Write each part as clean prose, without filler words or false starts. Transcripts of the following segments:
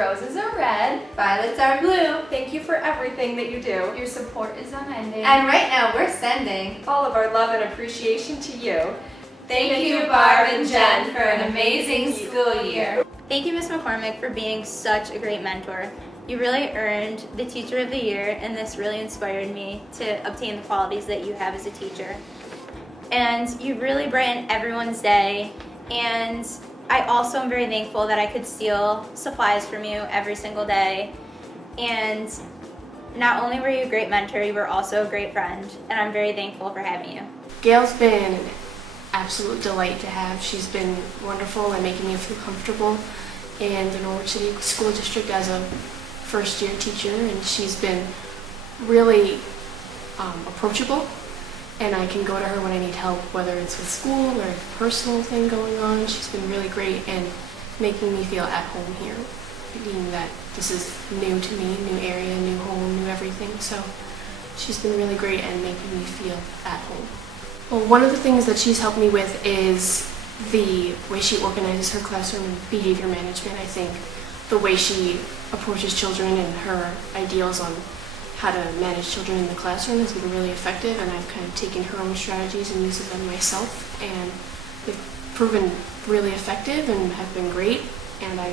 Roses are red. Violets are blue. Thank you for everything that you do. Your support is unending. And right now we're sending all of our love and appreciation to you. Thank you, Barb and Jen, for an amazing school year. Thank you, Ms. McCormick, for being such a great mentor. You really earned the Teacher of the Year, and this really inspired me to obtain the qualities that you have as a teacher. And you really brighten everyone's day, and I also am very thankful that I could steal supplies from you every single day. And not only were you a great mentor, you were also a great friend, and I'm very thankful for having you. Gail's been an absolute delight to have. She's been wonderful and making me feel comfortable in the Norwich City School District as a first-year teacher, and she's been really approachable, and I can go to her when I need help, whether it's with school or a personal thing going on. She's been really great and making me feel at home here, being that this is new to me, new area, new home, new everything. So she's been really great and making me feel at home. Well, one of the things that she's helped me with is the way she organizes her classroom and behavior management. I think the way she approaches children and her ideals on how to manage children in the classroom has been really effective, and I've kind of taken her own strategies and used them myself, and they've proven really effective and have been great. And I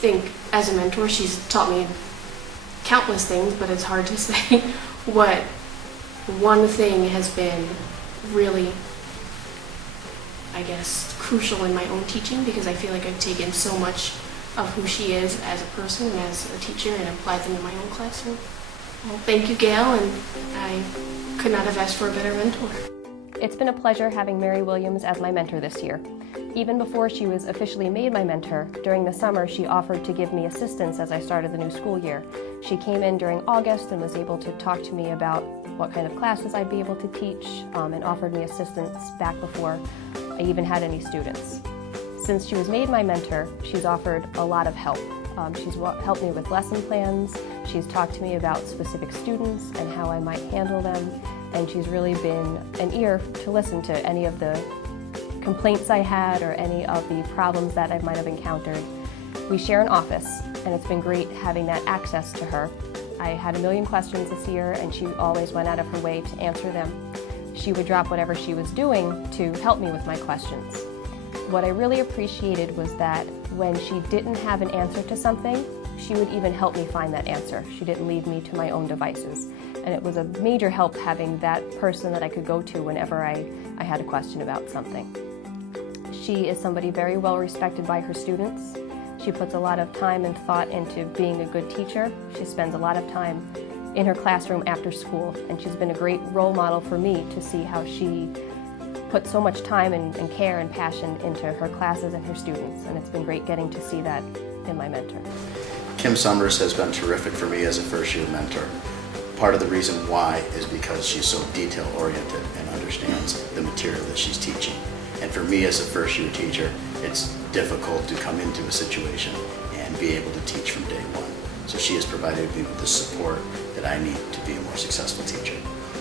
think as a mentor she's taught me countless things, but it's hard to say what one thing has been really, I guess, crucial in my own teaching, because I feel like I've taken so much of who she is as a person and as a teacher and applied them in my own classroom. Well, thank you, Gail, and I could not have asked for a better mentor. It's been a pleasure having Mary Williams as my mentor this year. Even before she was officially made my mentor, during the summer she offered to give me assistance as I started the new school year. She came in during August and was able to talk to me about what kind of classes I'd be able to teach, and offered me assistance back before I even had any students. Since she was made my mentor, she's offered a lot of help. She's helped me with lesson plans, she's talked to me about specific students and how I might handle them, and she's really been an ear to listen to any of the complaints I had or any of the problems that I might have encountered. We share an office, and it's been great having that access to her. I had a million questions this year, and she always went out of her way to answer them. She would drop whatever she was doing to help me with my questions. What I really appreciated was that when she didn't have an answer to something, she would even help me find that answer. She didn't leave me to my own devices. And it was a major help having that person that I could go to whenever I had a question about something. She is somebody very well respected by her students. She puts a lot of time and thought into being a good teacher. She spends a lot of time in her classroom after school, and she's been a great role model for me to see how she put so much time and care and passion into her classes and her students, and it's been great getting to see that in my mentor. Kim Summers has been terrific for me as a first-year mentor. Part of the reason why is because she's so detail-oriented and understands the material that she's teaching. And for me as a first-year teacher, it's difficult to come into a situation and be able to teach from day one. So she has provided me with the support that I need to be a more successful teacher.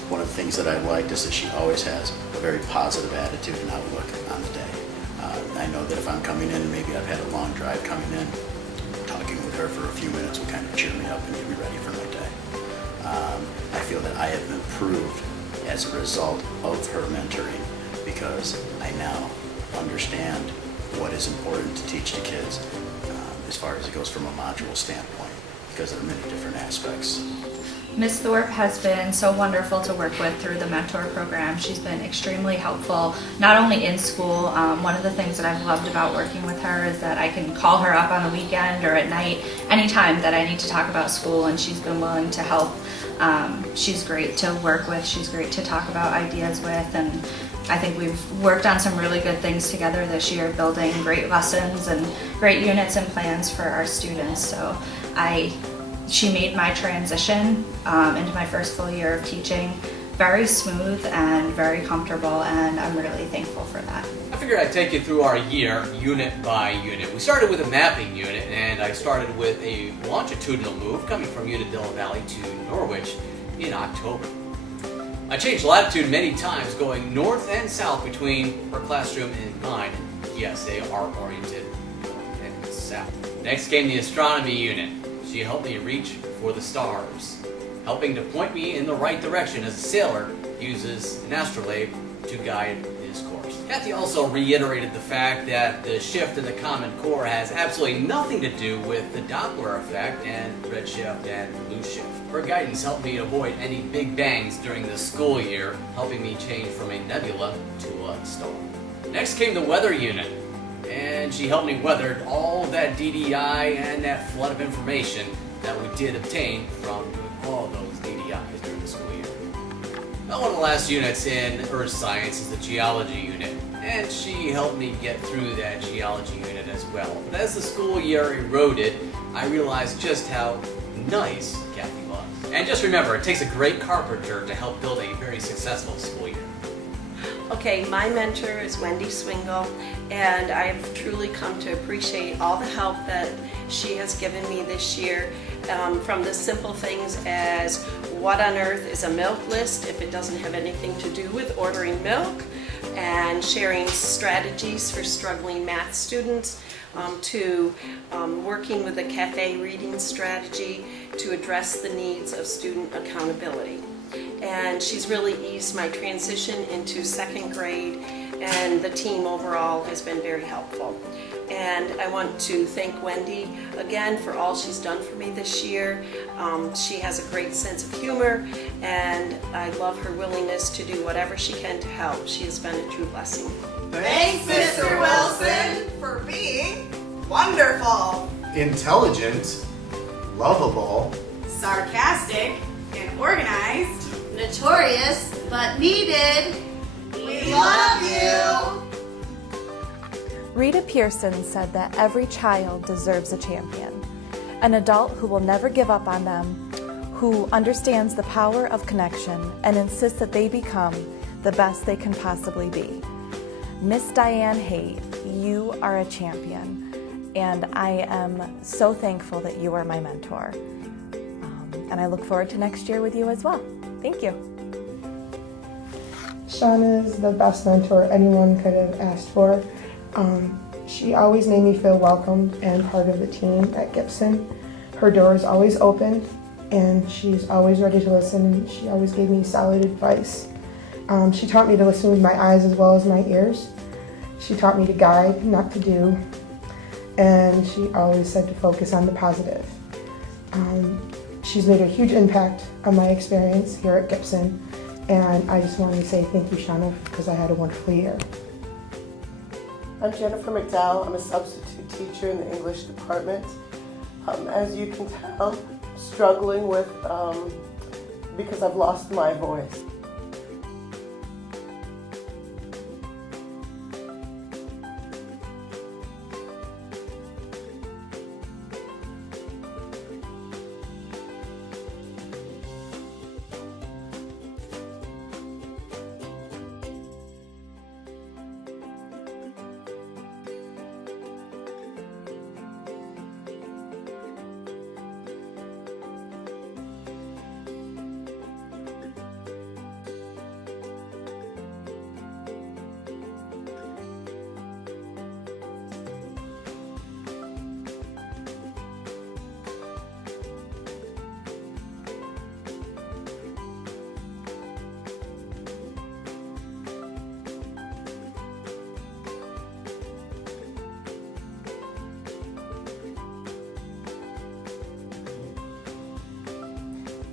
One of the things that I liked is that she always has a very positive attitude and outlook on the day. I know that if I'm coming in and maybe I've had a long drive coming in, talking with her for a few minutes will kind of cheer me up and get me ready for my day. I feel that I have improved as a result of her mentoring, because I now understand what is important to teach to kids as far as it goes from a module standpoint, because there are many different aspects. Ms. Thorpe has been so wonderful to work with through the mentor program. She's been extremely helpful, not only in school. One of the things that I've loved about working with her is that I can call her up on the weekend or at night, anytime that I need to talk about school, and she's been willing to help. She's great to work with, she's great to talk about ideas with, and I think we've worked on some really good things together this year, building great lessons and great units and plans for our students. So she made my transition into my first full year of teaching very smooth and very comfortable, and I'm really thankful for that. I figured I'd take you through our year, unit by unit. We started with a mapping unit, and I started with a longitudinal move coming from Unadilla Valley to Norwich in October. I changed latitude many times, going north and south between her classroom and mine. Yes, they are oriented north and south. this out. Next came the astronomy unit. She helped me reach for the stars, helping to point me in the right direction as a sailor uses an astrolabe to guide his course. Kathy also reiterated the fact that the shift in the Common Core has absolutely nothing to do with the Doppler effect and redshift and blue shift. Her guidance helped me avoid any big bangs during the school year, helping me change from a nebula to a star. Next came the weather unit, and she helped me weather all that DDI and that flood of information that we did obtain from all those DDIs during the school year. Now, one of the last units in Earth Science is the geology unit, and she helped me get through that geology unit as well. But as the school year eroded, I realized just how nice Kathy was. And just remember, it takes a great carpenter to help build a very successful school year. Okay, my mentor is Wendy Swingle, and I've truly come to appreciate all the help that she has given me this year, from the simple things as what on earth is a milk list if it doesn't have anything to do with ordering milk, and sharing strategies for struggling math students, to working with a cafe reading strategy to address the needs of student accountability. And she's really eased my transition into second grade, and the team overall has been very helpful. And I want to thank Wendy again for all she's done for me this year. She has a great sense of humor, and I love her willingness to do whatever she can to help. She has been a true blessing. Thanks, Mr. Wilson, for being wonderful, intelligent, lovable, sarcastic, and organized, Notorious, but needed. We love you! Rita Pearson said that every child deserves a champion, an adult who will never give up on them, who understands the power of connection and insists that they become the best they can possibly be. Miss Diane Haight, you are a champion, and I am so thankful that you are my mentor. And I look forward to next year with you as well. Thank you. Shauna is the best mentor anyone could have asked for. She always made me feel welcomed and part of the team at Gibson. Her door is always open, and she's always ready to listen, and she always gave me solid advice. She taught me to listen with my eyes as well as my ears. She taught me to guide, not to do, and she always said to focus on the positive. She's made a huge impact on my experience here at Gibson, and I just wanted to say thank you, Shauna, because I had a wonderful year. I'm Jennifer McDowell. I'm a substitute teacher in the English department. As you can tell, struggling with, because I've lost my voice.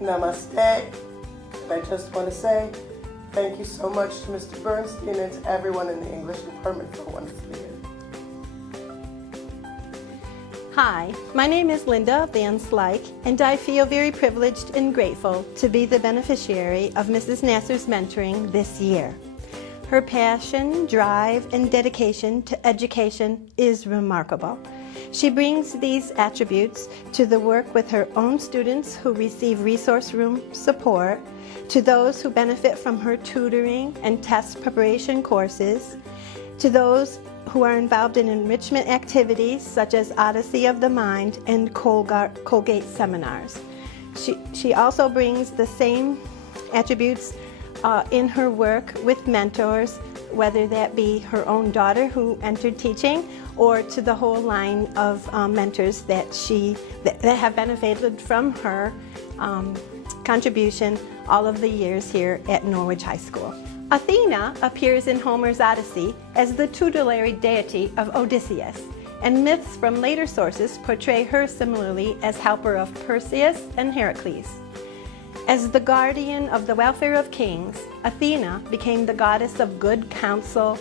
Namaste. And I just want to say thank you so much to Mr. Bernstein and to everyone in the English department for a wonderful year. Hi, my name is Linda Van Slyke, and I feel very privileged and grateful to be the beneficiary of Mrs. Nasser's mentoring this year. Her passion, drive, and dedication to education is remarkable. She brings these attributes to the work with her own students who receive resource room support, to those who benefit from her tutoring and test preparation courses, to those who are involved in enrichment activities such as Odyssey of the Mind and Colgate seminars. She also brings the same attributes in her work with mentors whether that be her own daughter who entered teaching, or to the whole line of mentors that have benefited from her contribution all of the years here at Norwich High School. Athena appears in Homer's Odyssey as the tutelary deity of Odysseus, and myths from later sources portray her similarly as helper of Perseus and Heracles. As the guardian of the welfare of kings, Athena became the goddess of good counsel,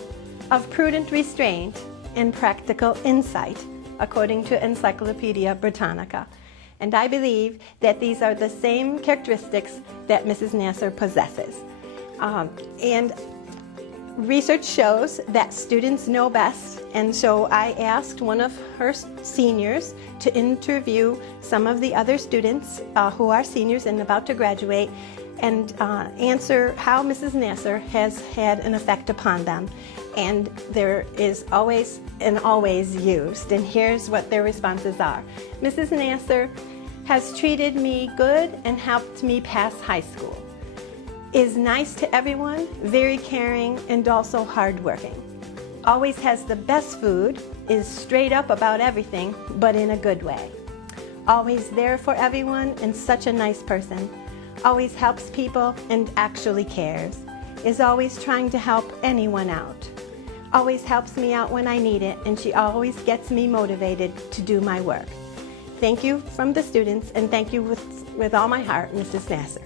of prudent restraint, and practical insight, according to Encyclopedia Britannica. And I believe that these are the same characteristics that Mrs. Nasser possesses. And research shows that students know best, and so I asked one of her seniors to interview some of the other students who are seniors and about to graduate and answer how Mrs. Nasser has had an effect upon them. And there is always and always used, and here's what their responses are. Mrs. Nasser has treated me good and helped me pass high school. Is nice to everyone, very caring, and also hardworking. Always has the best food, is straight up about everything, but in a good way. Always there for everyone and such a nice person. Always helps people and actually cares. Is always trying to help anyone out. Always helps me out when I need it, and she always gets me motivated to do my work. Thank you from the students, and thank you with all my heart, Mrs. Nasser.